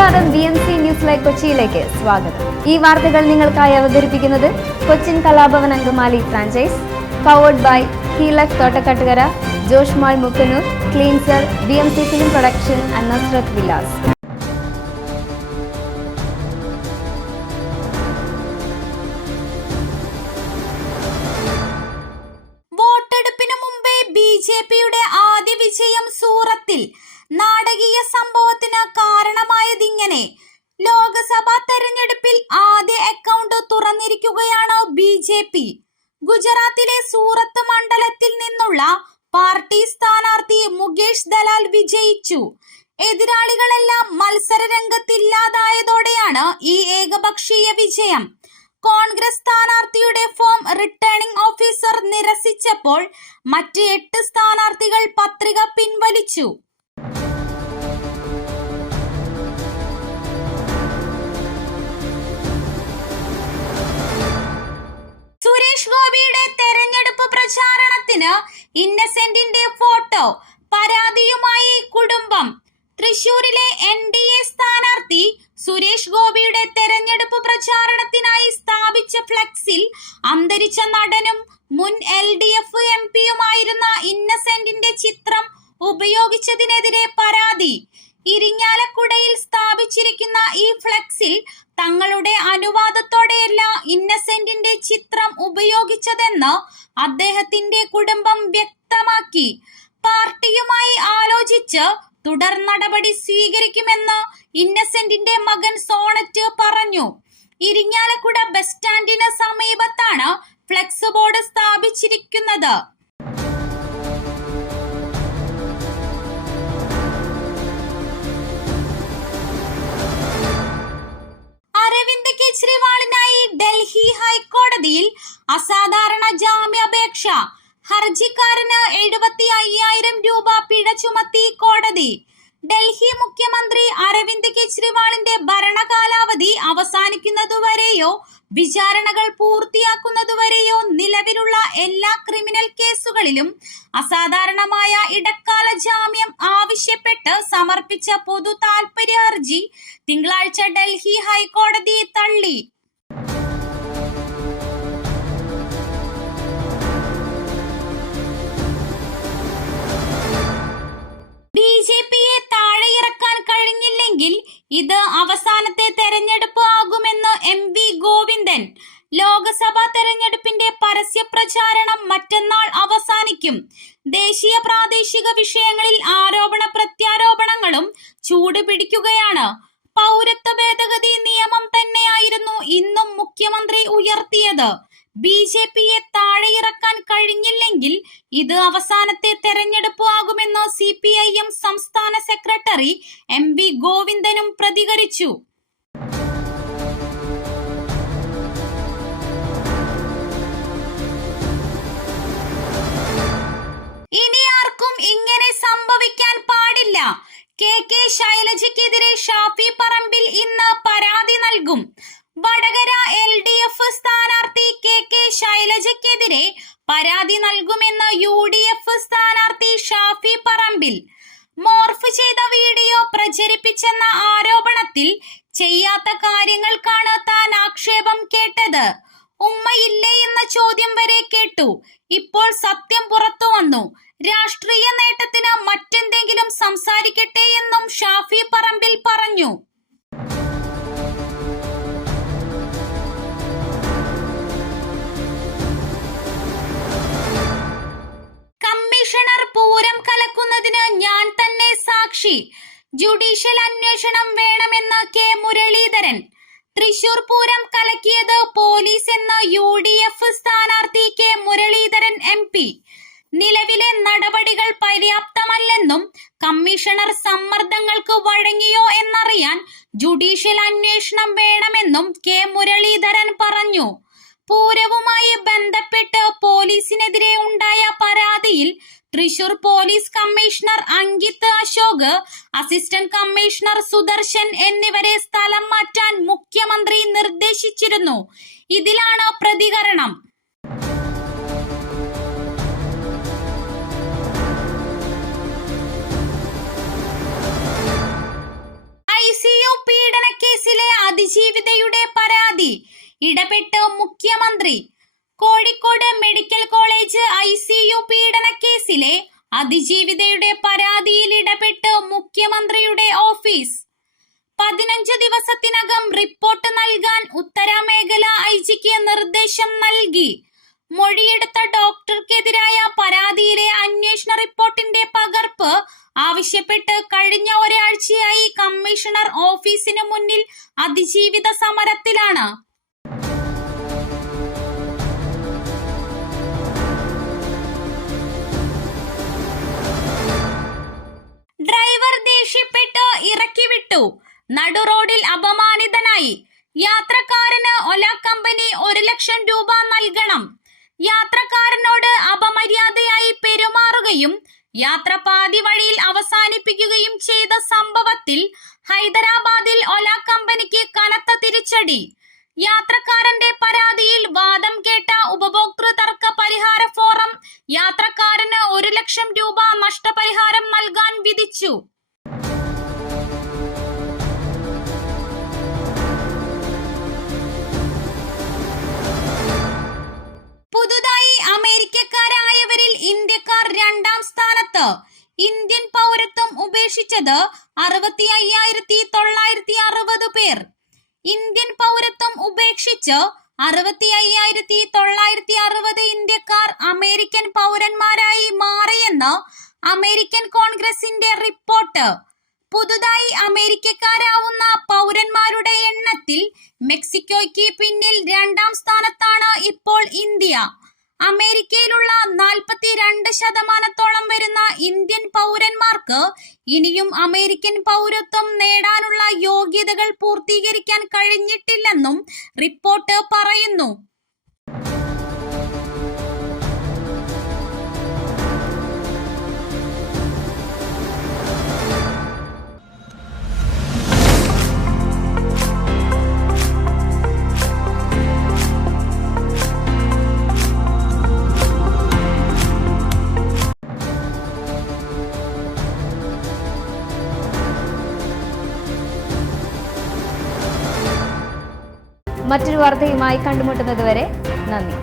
നമസ്കാരം, BMC news live കൊച്ചിയിലേക്ക് സ്വാഗതം. ഈ വാർത്തകൾ നിങ്ങൾക്കായി അവതരിപ്പിക്കുന്നത് Cochin Kalabhavan Angamaly franchise, powered by ഹീലക് Thottakkattukara, Josh mall Mookkannoor, cleanser, BMC film production and Nazrath Vilas. വോട്ടെടുപ്പിനു മുമ്പേ BJPയുടെ ആദ്യ വിജയം സൂറത്തിൽ. നാടകീയ സംഭവത്തിന് കാരണമായതിങ്ങനെ. ലോക്സഭാ തെരഞ്ഞെടുപ്പിൽ ആദ്യ അക്കൗണ്ട് തുറന്നിരിക്കുകയാണ് BJP. ഗുജറാത്തിലെ സൂറത്ത് മണ്ഡലത്തിൽ നിന്നുള്ള പാർട്ടി സ്ഥാനാർത്ഥി മുകേഷ് ദലാൽ വിജയിച്ചു. എതിരാളികളെല്ലാം മത്സര രംഗത്തില്ലാതായതോടെയാണ് ഈ ഏകപക്ഷീയ വിജയം. കോൺഗ്രസ് സ്ഥാനാർത്ഥിയുടെ ഫോം റിട്ടേണിംഗ് ഓഫീസർ നിരസിച്ചപ്പോൾ മറ്റ് 8 സ്ഥാനാർത്ഥികൾ പത്രിക പിൻവലിച്ചു. സുരേഷ് ഗോപിയുടെ തെരഞ്ഞെടുപ്പ് പ്രചാരണത്തിന് ഇന്നസെന്റിന്റെ ഫോട്ടോ. പരാതിയുമായി കുടുംബം. തൃശൂരിലെ NDA സ്ഥാനാർത്ഥി സുരേഷ് ഗോപിയുടെ തെരഞ്ഞെടുപ്പ് പ്രചാരണത്തിനായി സ്ഥാപിച്ച ഫ്ലെക്സിൽ അന്തരിച്ച നടനും മുൻ LDF MP-യുമായിരുന്ന ഇന്നസെന്റിന്റെ ചിത്രം ഉപയോഗിച്ചതിനെതിരെ പരാതി. ഇരിങ്ങാലക്കുടയിൽ സ്ഥാപിച്ചിരിക്കുന്ന ഈ ഫ്ലെക്സിൽ തങ്ങളുടെ അനുവാദത്തോടെയല്ല ഇന്നസെന്റിന്റെ ചിത്രം ഉപയോഗിച്ചതെന്ന് അദ്ദേഹത്തിന്റെ കുടുംബം വ്യക്തമാക്കി. പാർട്ടിയുമായി ആലോചിച്ച് തുടർ നടപടി സ്വീകരിക്കുമെന്ന് ഇന്നസെന്റിന്റെ മകൻ സോണറ്റ് പറഞ്ഞു. ഇരിങ്ങാലക്കുട ബസ് സ്റ്റാൻഡിന് സമീപത്താണ് ഫ്ലെക്സ് ബോർഡ് സ്ഥാപിച്ചിരിക്കുന്നത്. അരവിന്ദ് കെജ്രിവാളിനായി ഡൽഹി ഹൈക്കോടതിയിൽ അസാധാരണ ജാമ്യാപേക്ഷ. ഹർജിക്കാരന് 75,000 രൂപ പിഴ ചുമത്തി കോടതി. ഡൽഹി മുഖ്യമന്ത്രി അരവിന്ദ് കെജ്രിവാളിന്റെ ഭരണകാലാവധി അവസാനിക്കുന്നതുവരെയോ വിചാരണകൾ പൂർത്തിയാക്കുന്നതുവരെയോ നിലവിലുള്ള എല്ലാ ക്രിമിനൽ കേസുകളിലും അസാധാരണമായ ഇടക്കാല ജാമ്യം ആവശ്യപ്പെട്ട് സമർപ്പിച്ച പൊതു താൽപര്യ ഹർജി തിങ്കളാഴ്ച ഡൽഹി ഹൈക്കോടതി തള്ളി. BJPയെ താഴെയിറക്കാൻ കഴിഞ്ഞില്ലെങ്കിൽ ഇത് അവസാനത്തെ തെരഞ്ഞെടുപ്പ് ആകുമെന്ന് MV ഗോവിന്ദൻ. ലോക്സഭാ തെരഞ്ഞെടുപ്പിന്റെ പരസ്യ പ്രചാരണം മറ്റന്നാൾ അവസാനിക്കും. ദേശീയ പ്രാദേശിക വിഷയങ്ങളിൽ ആരോപണ പ്രത്യാരോപണങ്ങളും ചൂട് പിടിക്കുകയാണ്. പൗരത്വ ഭേദഗതി നിയമം തന്നെയായിരുന്നു ഇന്നും മുഖ്യമന്ത്രി ഉയർത്തിയത്. BJPയെ താഴെയിറക്കാൻ കഴിഞ്ഞില്ലെങ്കിൽ ഇത് അവസാനത്തെ തെരഞ്ഞെടുപ്പ് ആകുമെന്ന് CPIM സംസ്ഥാന സെക്രട്ടറി MV ഗോവിന്ദനും പ്രതികരിച്ചു. ഇനി ആർക്കും ഇങ്ങനെ സംഭവിക്കാൻ പാടില്ല. KK ശൈലജയ്ക്കെതിരെ ഷാഫി പറമ്പിൽ ഇന്ന് പരാതി നൽകും. വടകര LDF സ്ഥാനാർത്ഥി KK ശൈലജയ്ക്കെതിരെ പരാതി നൽകുമെന്ന് UDF സ്ഥാനാർത്ഥി ഷാഫി പറമ്പിൽ. മോർഫ് ചെയ്ത വീഡിയോ പ്രചരിപ്പിച്ചെന്ന ആരോപണത്തിൽ ചെയ്യാത്ത കാര്യങ്ങൾക്കാണ് താൻ ആക്ഷേപം കേട്ടത്. ഉമ്മയില്ലേ എന്ന ചോദ്യം വരെ കേട്ടു. ഇപ്പോൾ സത്യം പുറത്തു വന്നു. രാഷ്ട്രീയ നേട്ടത്തിന് മറ്റെന്തെങ്കിലും സംസാരിക്കട്ടെ എന്നും ഷാഫി പറമ്പിൽ പറഞ്ഞു. കമ്മീഷണർ പൂരം കലക്കുന്നതിന് ഞാൻ തന്നെ സാക്ഷി. ജുഡീഷ്യൽ അന്വേഷണം വേണമെന്ന് K മുരളീധരൻ. തൃശൂർ പൂരം കലക്കിയത് പോലീസ് എന്ന UDF സ്ഥാനാർത്ഥി K മുരളീധരൻ MP. നിലവിലെ നടപടികൾ പര്യാപ്തമല്ലെന്നും കമ്മീഷണർ സമ്മർദ്ദങ്ങൾക്ക് വഴങ്ങിയോ എന്നറിയാൻ ജുഡീഷ്യൽ അന്വേഷണം വേണമെന്നും K മുരളീധരൻ പറഞ്ഞു. പൂരവുമായി ബന്ധപ്പെട്ട് പോലീസിനെതിരെ ഉണ്ടായ പരാതിയിൽ Thrissur police commissioner Ankit Ashok, assistant commissioner Sudarshan എന്നിവരെ സ്ഥലം മാറ്റാൻ മുഖ്യമന്ത്രി നിർദ്ദേശിച്ചിരുന്നു. ഇതിലാണ് പ്രതികരണം. ICU അതിജീവിതയുടെ പരാതിയിൽ ഇടപെട്ട് മുഖ്യമന്ത്രിയുടെ ഓഫീസ്. 15 ദിവസത്തിനകം റിപ്പോർട്ട് നൽകാൻ ഉത്തരമേഖല ഐജിക്ക് നിർദ്ദേശം നൽകി. മൊഴിയെടുത്ത ഡോക്ടർക്കെതിരായ പരാതിയിലെ അന്വേഷണ റിപ്പോർട്ടിന്റെ പകർപ്പ് ആവശ്യപ്പെട്ട് കഴിഞ്ഞ ഒരാഴ്ചയായി കമ്മീഷണർ ഓഫീസിന് മുന്നിൽ അതിജീവിത സമരത്തിലാണ്. ഡ്രൈവർ ദേഷ്യപ്പെട്ട് ഇറക്കിവിട്ടു. നടുറോഡിൽ അപമാനിതനായി. യാത്രക്കാരന് ഒല കമ്പനി 1 ലക്ഷം രൂപ നൽകണം. യാത്രക്കാരനോട് അപമര്യാദയായി പെരുമാറുകയും യാത്ര പാതി വഴിയിൽ അവസാനിപ്പിക്കുകയും ചെയ്ത സംഭവത്തിൽ ഹൈദരാബാദിൽ ഒല കമ്പനിക്ക് കനത്ത തിരിച്ചടി. യാത്രക്കാരന്റെ പരാതിയിൽ വാദം കേട്ട ഉപഭോക്തൃ തർക്ക പരിഹാര ഫോറം യാത്രക്കാരന് 1 ലക്ഷം രൂപ നഷ്ടപരിഹാരം നൽകാൻ വിധിച്ചു. പുതുതായി അമേരിക്കക്കാരായവരിൽ ഇന്ത്യക്കാർ 2ാം സ്ഥാനത്ത്. ഇന്ത്യൻ പൗരത്വം ഉപേക്ഷിച്ചത് 65,960 പേർ. ഇന്ത്യൻ പൗരത്വം ഉപേക്ഷിച്ച് 65,960 ഇന്ത്യക്കാർ അമേരിക്കൻ പൗരന്മാരായി മാറിയെന്ന് അമേരിക്കൻ കോൺഗ്രസിന്റെ റിപ്പോർട്ട്. പുതുതായി അമേരിക്കക്കാരാവുന്ന പൗരന്മാരുടെ എണ്ണത്തിൽ മെക്സിക്കോയ്ക്ക് പിന്നിൽ 2ാം സ്ഥാനത്താണ് ഇപ്പോൾ ഇന്ത്യ. അമേരിക്കയിലുള്ള 42% വരുന്ന ഇന്ത്യൻ പൗരന്മാർക്ക് ഇനിയും അമേരിക്കൻ പൗരത്വം നേടാനുള്ള യോഗ്യതകൾ പൂർത്തീകരിക്കാൻ കഴിഞ്ഞിട്ടില്ലെന്നും റിപ്പോർട്ട് പറയുന്നു. മറ്റൊരു വാർത്തയുമായി കണ്ടുമുട്ടുന്നതുവരെ നന്ദി.